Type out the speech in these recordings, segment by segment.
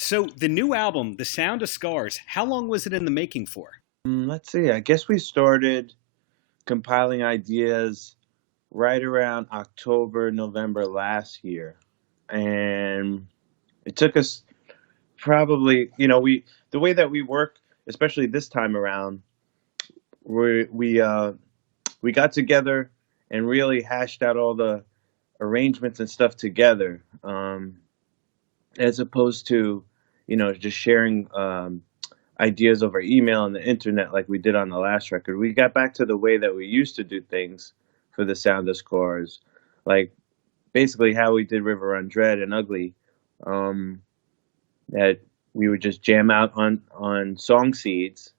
So the new album, The Sound of Scars, how long was it in the making for? Let's see. I guess we started compiling ideas right around October, November last year. And it took us probably, the way that we work, especially this time around, we we got together and really hashed out all the arrangements and stuff together, as opposed to, just sharing ideas over email and the internet like we did on the last record. We got back to the way that we used to do things for the Sound of Scores, like basically how we did River Run Dread and Ugly. Um, that we would just jam out on song seeds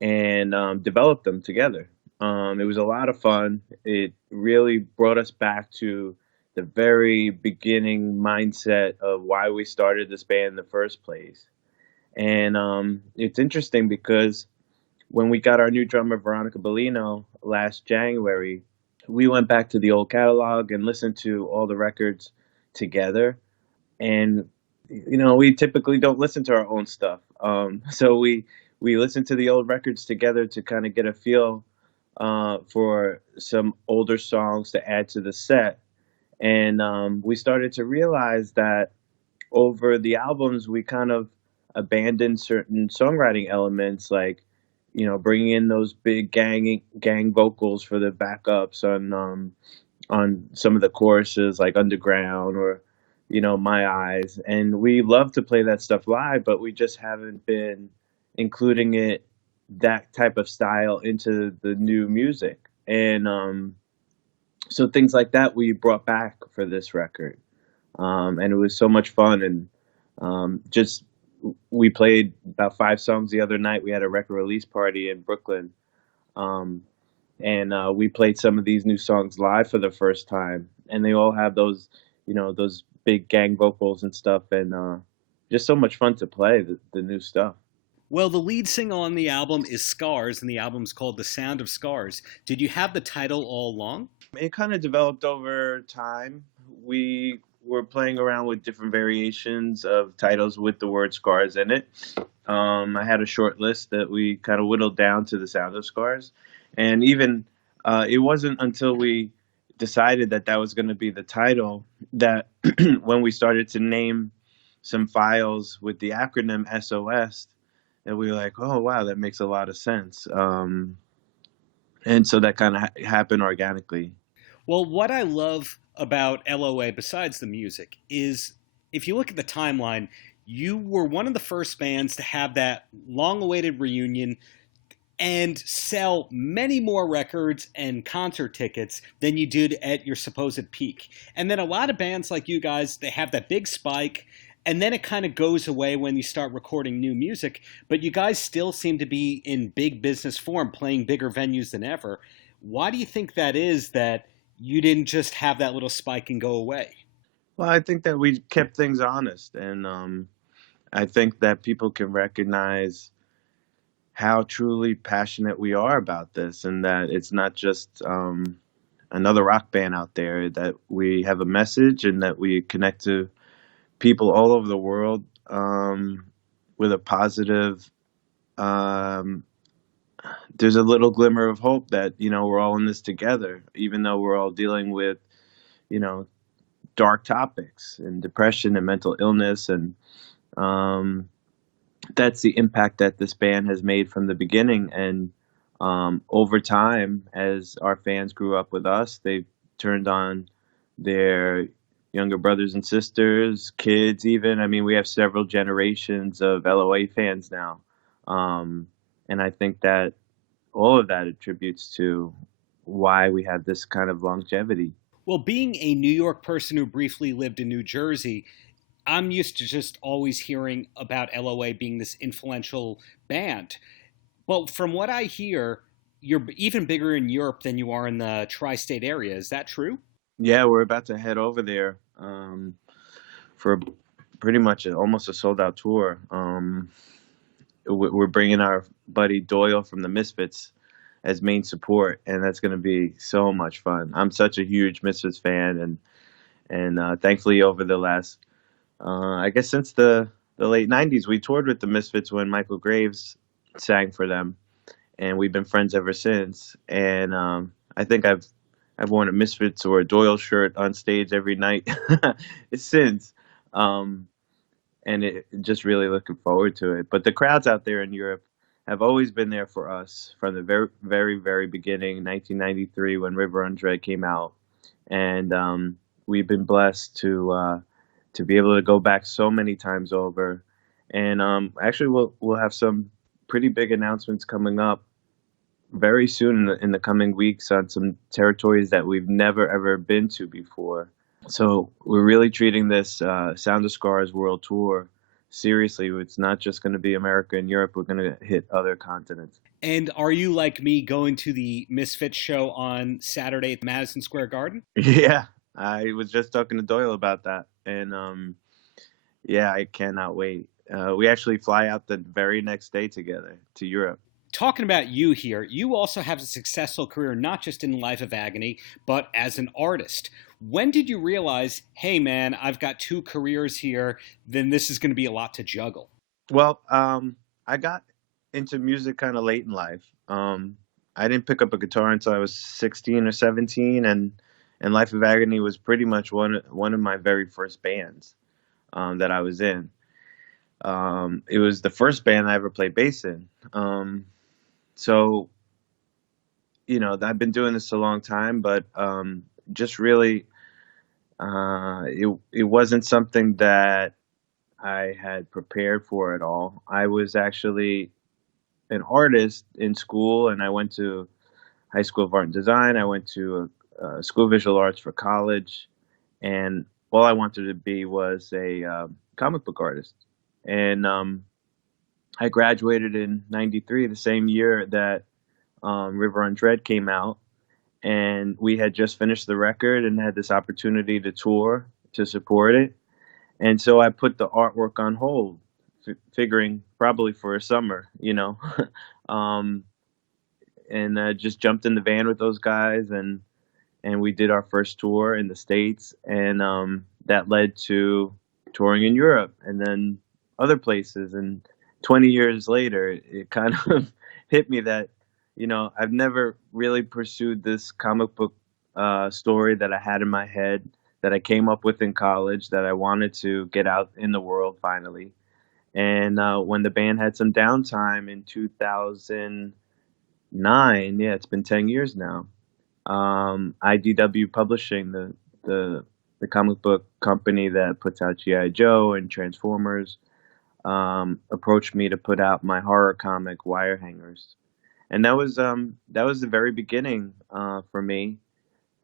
and develop them together. It was a lot of fun. It really brought us back to the very beginning mindset of why we started this band in the first place. And it's interesting because when we got our new drummer, Veronica Bellino, last January, we went back to the old catalog and listened to all the records together. And, we typically don't listen to our own stuff. So we listened to the old records together to kind of get a feel for some older songs to add to the set. And we started to realize that over the albums, we kind of abandoned certain songwriting elements, like bringing in those big gang vocals for the backups on some of the choruses, like Underground or My Eyes. And we love to play that stuff live, but we just haven't been including that type of style into the new music. And so things like that we brought back for this record, and it was so much fun. And just we played about 5 songs the other night. We had a record release party in Brooklyn, and we played some of these new songs live for the first time, and they all have those big gang vocals and stuff, and just so much fun to play the new stuff. Well, the lead singer on the album is Scars, and the album's called The Sound of Scars. Did you have the title all along? It kind of developed over time. We were playing around with different variations of titles with the word scars in it. I had a short list that we kind of whittled down to The Sound of Scars. And even it wasn't until we decided that that was going to be the title that when we started to name some files with the acronym SOS, that we were like, oh, wow, that makes a lot of sense. And so that kind of happened organically. Well, what I love about LOA, besides the music, is if you look at the timeline, you were one of the first bands to have that long awaited reunion and sell many more records and concert tickets than you did at your supposed peak. And then a lot of bands like you guys, they have that big spike, and then it kind of goes away when you start recording new music, but you guys still seem to be in big business form, playing bigger venues than ever. Why do you think that is, that you didn't just have that little spike and go away? Well, I think that we kept things honest, and I think that people can recognize how truly passionate we are about this, and that it's not just another rock band out there, that we have a message and that we connect to people all over the world, with a positive, um, there's a little glimmer of hope that, we're all in this together, even though we're all dealing with, you know, dark topics and depression and mental illness. And that's the impact that this band has made from the beginning. And over time, as our fans grew up with us, they've turned on their younger brothers and sisters, kids even. I mean, we have several generations of LOA fans now. And I think that all of that attributes to why we have this kind of longevity. Well, being a New York person who briefly lived in New Jersey, I'm used to just always hearing about LOA being this influential band. But from what I hear, you're even bigger in Europe than you are in the tri-state area. Is that true? Yeah, we're about to head over there for pretty much almost a sold out tour. We're bringing our buddy Doyle from the Misfits as main support, and that's going to be so much fun. I'm such a huge Misfits fan, and thankfully over the last, I guess since the the late '90s. We toured with the Misfits when Michael Graves sang for them, and we've been friends ever since. And I think I've worn a Misfits or a Doyle shirt on stage every night since. Um, and just really looking forward to it. But the crowds out there in Europe have always been there for us from the very, very, very beginning, 1993, when River on Dread came out, and we've been blessed to be able to go back so many times over. And actually, we'll have some pretty big announcements coming up very soon in the coming weeks on some territories that we've never ever been to before. So we're really treating this Sound of Scars World Tour seriously. It's not just going to be America and Europe. We're going to hit other continents. And are you like me going to the Misfits show on Saturday at Madison Square Garden? Yeah, I was just talking to Doyle about that, and yeah, I cannot wait. We actually fly out the very next day together to Europe. Talking about you here, you also have a successful career not just in Life of Agony, but as an artist. When did you realize, hey man, I've got two careers here, then this is going to be a lot to juggle? Well, I got into music kind of late in life. I didn't pick up a guitar until I was 16 or 17, and Life of Agony was pretty much one of my very first bands that I was in. It was the first band I ever played bass in. So, I've been doing this a long time, but just really, it wasn't something that I had prepared for at all. I was actually an artist in school, and I went to High School of Art and Design. I went to School of Visual Arts for college, and all I wanted to be was a comic book artist. And I graduated in '93, the same year that River on Dread came out, and we had just finished the record and had this opportunity to tour to support it. And so I put the artwork on hold, figuring probably for a summer, um, and just jumped in the van with those guys, and we did our first tour in the States, and that led to touring in Europe and then other places. And 20 years later, it kind of hit me that, I've never really pursued this comic book story that I had in my head, that I came up with in college, that I wanted to get out in the world finally. And when the band had some downtime in 2009, yeah, it's been 10 years now. IDW Publishing, the comic book company that puts out GI Joe and Transformers, approached me to put out my horror comic Wire Hangers, and that was the very beginning for me,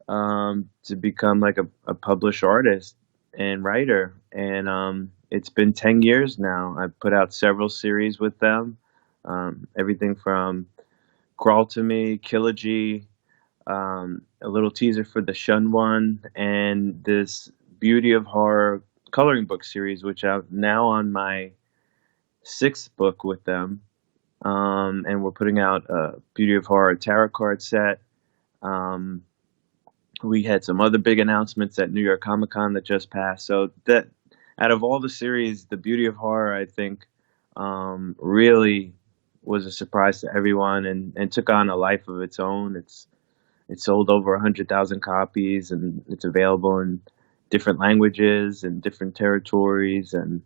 to become like a published artist and writer. And it's been 10 years now. I've put out several series with them, everything from Crawl to Me, Killogy, a little teaser for the Shun one, and this Beauty of Horror coloring book series, which I'm now on my sixth book with them. And we're putting out a Beauty of Horror tarot card set. Um, we had some other big announcements at New York Comic Con that just passed. So that out of all the series, the Beauty of Horror, I think, really was a surprise to everyone, and took on a life of its own. It's sold over 100,000 copies, and it's available in different languages and different territories, and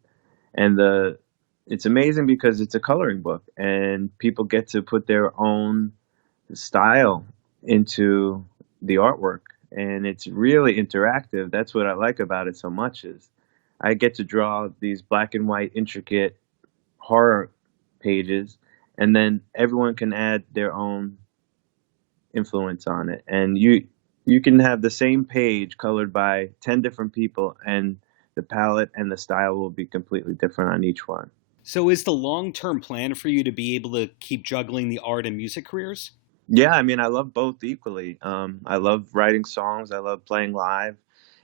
it's amazing because it's a coloring book, and people get to put their own style into the artwork, and it's really interactive. That's what I like about it so much, is I get to draw these black and white intricate horror pages, and then everyone can add their own influence on it, and you can have the same page colored by 10 different people, and the palette and the style will be completely different on each one. So is the long-term plan for you to be able to keep juggling the art and music careers? Yeah, I mean, I love both equally. I love writing songs. I love playing live.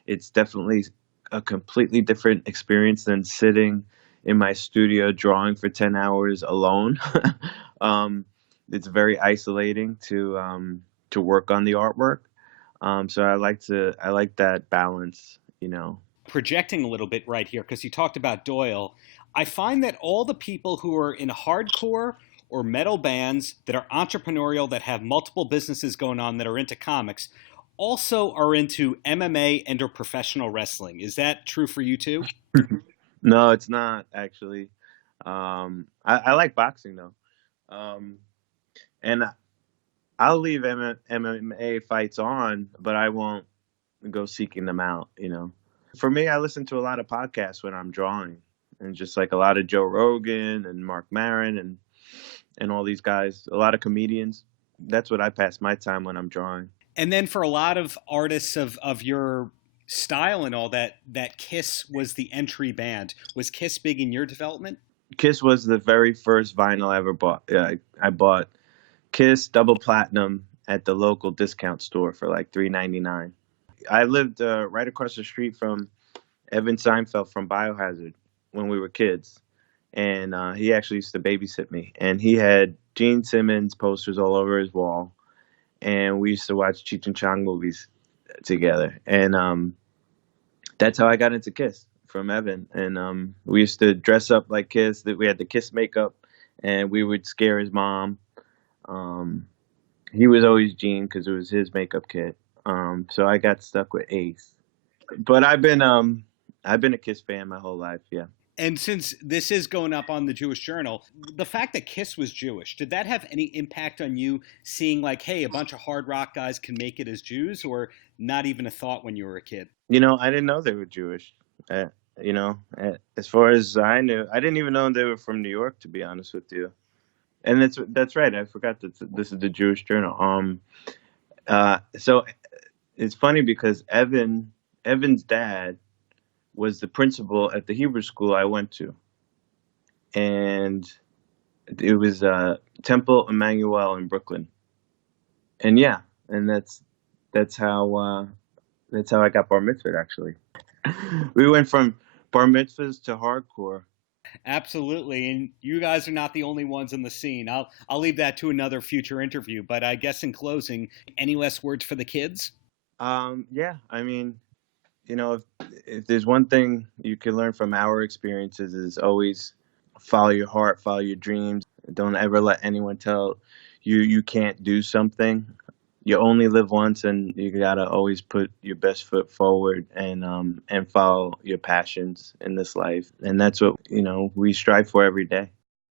It's definitely a completely different experience than sitting in my studio drawing for 10 hours alone. um, it's very isolating to work on the artwork. So I like that balance. Projecting a little bit right here, because you talked about Doyle. I find that all the people who are in hardcore or metal bands that are entrepreneurial, that have multiple businesses going on, that are into comics, also are into MMA and or professional wrestling. Is that true for you too? No, it's not actually. I like boxing though, um, and I'll leave MMA fights on, but I won't go seeking them out. For me, I listen to a lot of podcasts when I'm drawing, and just like a lot of Joe Rogan and Mark Maron and all these guys, a lot of comedians. That's what I pass my time when I'm drawing. And then for a lot of artists of your style and all that, that Kiss was the entry band. Was Kiss big in your development? Kiss was the very first vinyl I ever bought. Yeah, I bought Kiss Double Platinum at the local discount store for like $3.99. I lived right across the street from Evan Seinfeld from Biohazard when we were kids, and he actually used to babysit me. And he had Gene Simmons posters all over his wall, and we used to watch Cheech and Chong movies together. And that's how I got into Kiss, from Evan. And we used to dress up like Kiss. That we had the Kiss makeup, and we would scare his mom. He was always Gene because it was his makeup kit. So I got stuck with Ace. But I've been a Kiss fan my whole life. Yeah. And since this is going up on the Jewish Journal, the fact that Kiss was Jewish, did that have any impact on you seeing like, hey, a bunch of hard rock guys can make it as Jews, or not even a thought when you were a kid? I didn't know they were Jewish. As far as I knew, I didn't even know they were from New York, to be honest with you. And that's right. I forgot that this is the Jewish Journal. So it's funny because Evan's dad was the principal at the Hebrew school I went to, and it was Temple Emmanuel in Brooklyn. And yeah, and that's how I got bar mitzvahed. Actually, we went from bar mitzvahs to hardcore. Absolutely, and you guys are not the only ones in the scene. I'll leave that to another future interview. But I guess in closing, any last words for the kids? Yeah, I mean, if there's one thing you can learn from our experiences is always follow your heart, follow your dreams. Don't ever let anyone tell you can't do something. You only live once, and you gotta always put your best foot forward and follow your passions in this life. And that's what we strive for every day.